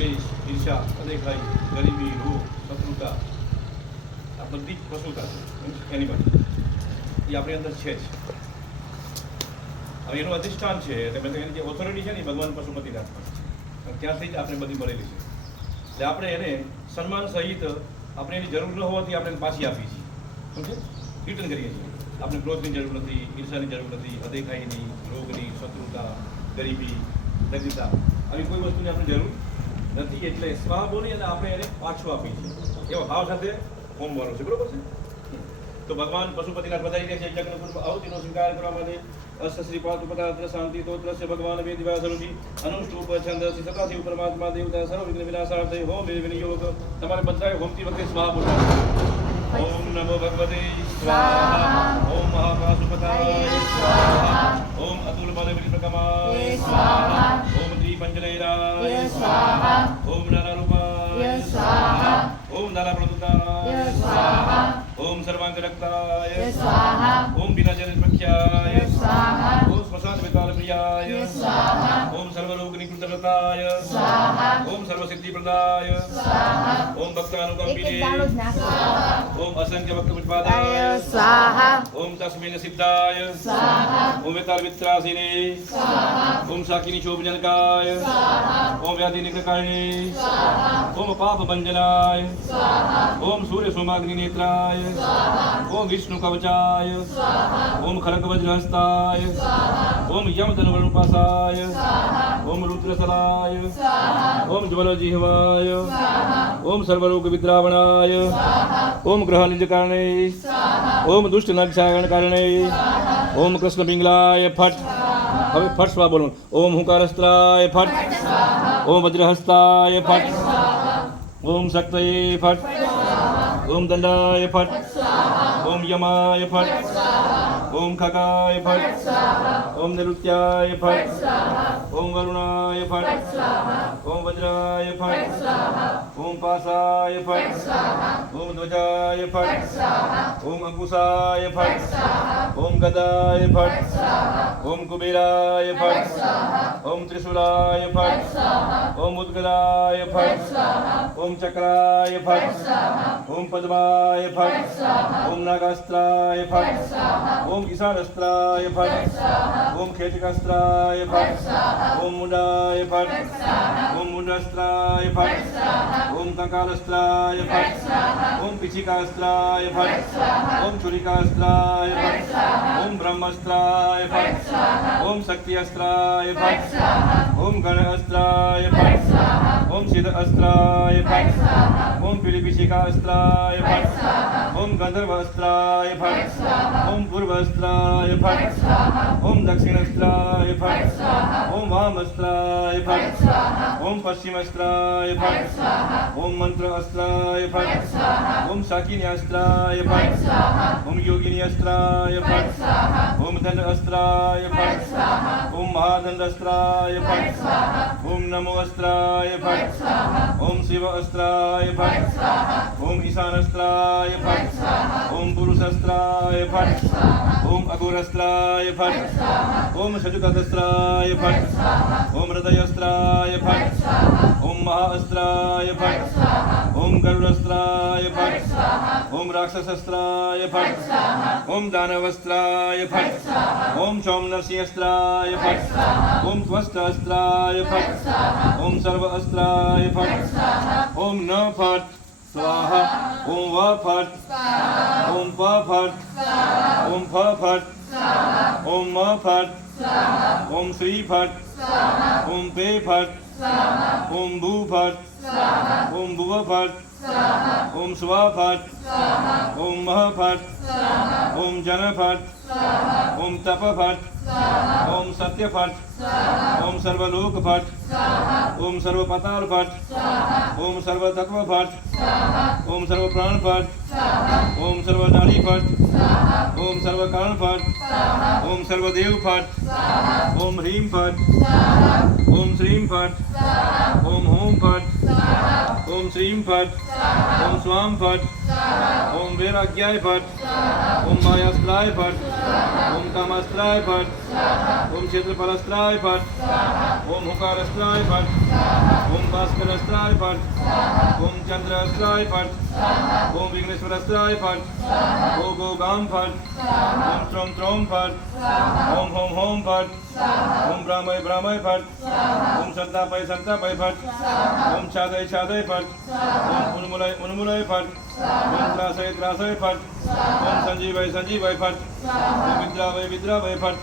દ્વેષ, ઈર્ષા, અદેખાઈ, ગરીબી, રોગ, શત્રુતા, આ બધી જ પશુતા છે એની માટે એ આપણી અંદર છે જ. હવે એનું અધિષ્ઠાન છે એટલે એની જે ઓથોરિટી છે ને એ ભગવાન પશુપતિનાથમાં ત્યાંથી જ આપણે બધી મળેલી છે. એટલે આપણે એને સન્માન સહિત આપણે એની જરૂર ન હોવાથી આપણે પાછી આપીએ છીએ, સમજે, રિટર્ન કરીએ છીએ. આપણે ક્રોધની જરૂર નથી, ઈર્ષાની જરૂર નથી, અદેખાઈની, રોગની, શત્રુતા, ગરીબી, દરિદ્રતા આવી કોઈ વસ્તુની આપણે જરૂર નથી. એટલે સ્વાહ બોલી અને આપણે એને પાછું આપીએ છીએ એવા ભાવ સાથે હોમવાનું છે. બરોબર છે? તો ભગવાન પશુપતિનાથ બધાઈ રહ્યા છે યજ્ઞ આહુતિનો સ્વીકાર કરવા માટે અસ્ત શ્રી પાતુપતાત્ર શાંતિ તોત્રસ્ય ભગવાન વેદવ્યાસરુજી અનુષ્ટુપ છંદસી સદાશિવ પરમાત્મા દેવતા સર્વ વિઘ્ન વિનાશાર્થે હોમ વિનિયોગ. તમારે બધાએ હોમતી વખતે સ્વાહ બોલવાનું. ઓમ નમો ભગવતે સ્વાહા, ઓમ મહાપાશુપતાય સ્વાહા, ઓમ અતુલ બલવિપ્રકમાય સ્વાહા, ઓમ ત્રિપંચલેરાય સ્વાહા, ઓમ નારારૂપાય સ્વાહા, ઓમ નારાપ્રદુતાય સ્વાહા, ઓમ સર્વાંગરક્તાય સ્વાહા, ઓમ વિનાજનપ્રખ્યાય સ્વાહા, ઓમ સ્મશાન વિતાલપ્રિયાય સ્વાહા, ઓમ સર્વરોગનિકૃતવ્રતાય સ્વાહા, ઓમ સર્વસિદ્ધિપ્રદાય સ્વાહા, ઓમ ભક્તાનુકંપિને સ્વાહા, ઓમ અસંખ્ય ભક્ત પુષ્પાદાય સ્વાહા, ઓમ તસ્મિન સિદ્ધાય સ્વાહા, ઓમ વેતાલ વિત્રાસિને સ્વાહા, ઓમ શાકિની શોભજનકાય સ્વાહા, ઓમ વ્યાધિ નિગ્રકારિણે સ્વાહા, ઓમ પાપ ભંજનાય સ્વાહા, ઓમ સૂર્ય સોમાગ્નિ નેત્રાય સ્વાહા, ઓમ વિષ્ણુ કવચાય સ્વાહા, ઓમ ખરગ વજ્રહસ્તાય સ્વાહા, ઓમ યમ ધનુર્વાસાય સ્વાહા, ઓમ રુદ્રસલાય સ્વાહા, ઓમ જ્વલજીહવાય સ્વાહા, ઓમ સર્વરોગ વિદ્રાવણાય સ્વાહા, ઓમ ગ્રહનિજકારણે સ્વાહા, ઓમ દુષ્ટ નક્ષાગણકારણે સ્વાહા, ઓમ કૃષ્ણ પિંગલાય ફટ. હવે ફટ સ્વાહ બોલો. ઓમ હુંકારસ્ત્રાય ફટ, ઓમ વજ્રહસ્તાય ફટ, ઓમ શક્તયે ફટ, ઓમ દંડાય ફટ, ઓમ યમાય ફટ, ઓમ ખગાય ફટ, ઓમ નિરુત્યાય ફટ, ઓમ વરુણાય ફટ, ઓમ વજ્રાય ફટ, ઓમ પાસાય ફટ, ઓમ ધ્વજાય ફટ, ઓમ અંકુશાય ફટ, ઓમ ગદાય ફટ, ઓમ કુબેરાય ફટ, ઓમ ત્રિશુલાય ફટ, ઓમ ઉદ્ગલાય ફટ, ઓમ ચક્રાય ફટ, ઓમ પદ્માય ફટ, ઓમ નાગાસ્ત્રાય ફટ, ઓમ ઈશારસ્ત્રાય ફટ, ઓમ ખેચકાસ્ત્રાય ફટ, ઓમ મુંડાય ફટ, ઓમ મુંડસ્ત્રાય ફટ, ઓમ કંકાલસ્ત્રાય ફટ, ઓમ પિછિકાસ્ત્રાય ફટ, ઓમ છુરિકાસ્ત્રાય ફટ, ઓમ બ્રહ્મસ્ત્રાય ફટ, ઓમ શક્તિઅસ્ત્રાય ફટ, ઓમ ગણઅસ્ત્રાય ફટ, ઓમ સિદ્ધ અસ્ત્રાય ફટ, ઓમ પિલિપિશિકાસ્ત્રાય ફટ, ઓમ ગંધર્વસ્ત્રાય ફટ, ઓમ પૂર્વસ્ત્રાય ફટ, ઓમ દક્ષિણસ્ત્રાય ફટ, ઓમ વામસ્ત્રાય ફટ, ઓમ પશ્ચિમસ્ત્રાય ફટ, ઓમ મંત્ર અસ્ત્રાય ફટ, ઓમ શાકિન્યાસ્ત્રાય ફટ, ઓમ યોગિન્યાસ્ત્રાય ફટ, ઓમ દંડ અસ્ત્રાય ફટ, ઓમ મહાદંડ અસ્ત્રાય ફટ, ઓમ નમો અસ્ત્રાય ફટ, ઓમ શિવ અસ્ત્રાય ફટ, ઓમ ઈશાનસ્ત્રાય ફટ, ઓમ પુરુષસ્ત્રાય ફટ, ઓમ અઘોરસ્ત્રાય ફટ, ઓમ શજુકસ્ત્રાય ફટ, ઓમ હૃદયસ્ત્રાય ફટ, ઓમ મહાઅસ્ત્રાય ફટ, ઓમ ગરુડસ્ત્રાય ફટ, ઓમ રાક્ષસસ્ત્રાય ફટ, ઓમ દાનવસ્ત્રાય ફટ, ઓમ સોમનરસિંહસ્ત્રાય ફટ, ઓમ ત્વષ્ટાસ્ત્રાય ફટ, ઓમ સર્વ અસ્ત્રાય ફટ, ઓમ ન ફટ સ્વાહા, ઓમ વ ફટ, ઓમ પ ફટ, ઓમ ફ ફટ, ઓમ મ ફટ, ઓમ શ્રી ફટ, ઓમ પે ફટ, ઓમ ભૂ ફટ, ઓમ ભુવ ફટ, ઓમ સ્વ ફટ, ઓમ મહ ફટ, ઓમ જન ફટ, ઓમ તપ ફટ, ઓમ સત્ય ફટ, ઓમ સર્વલોક ફટ, ઓમ સર્વ પાતાલ ફટ, ઓમ સર્વ તત્વ ફટ, ઓમ સર્વ પ્રાણ ફટ, ઓમ સર્વ નાડી ફટ, ઓમ સર્વ કારણ ફટ, ઓમ સર્વ દેવ ફટ, ઓમ હ્રીમ ફટ, ઓમ શ્રીમ ફટ, ઓમ હોમ ફટ, ઓમ શ્રીમ ફટ, ઓમ સ્વામ ફટ, ओम वैराग्याय फट ओम मायास्त्राय फट ओम कामास्त्राय फट ओम क्षेत्रफलस्त्राय फट ओम हुकारस्त्राय फट ओम भास्करस्त्राय फट ओम चंद्रास्त्राय फट ओम विघ्नेश्वरस्त्राय फट ओम गोगाम फट ओम त्रोम त्रोम फट ओम होम होम फट ओम ब्राह्मय ब्राह्मय फट ओम संतापय संतापय फट ओम छादय छादय फट ओम उन्मूलय उन्मूलय फट ओम त्रासय त्रासय फट ओम संजीवय संजीवय फट ओम विद्रावय विद्रावय फट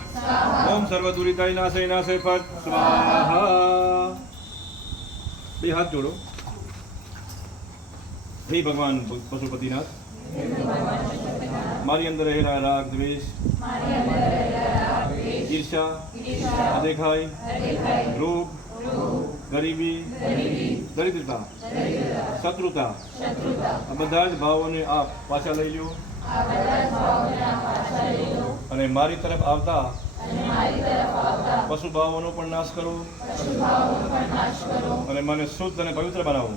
ओम सर्वदुरिताय नाशय नाशय फट स्वाहा। બે હાથ જોડો। હે ભગવાન પશુપતિનાથ, મારી અંદર રહેલા રાગ દ્વેષ ઈર્ષા અદેખાઈ રોગ ગરીબી દરિદ્રતા શત્રુતા આ બધા જ ભાવોને આપ પાછા લઈ લ્યો અને મારી તરફ આવતા પશુ ભાવોનો પણ નાશ કરો અને મને શુદ્ધ અને પવિત્ર બનાવો।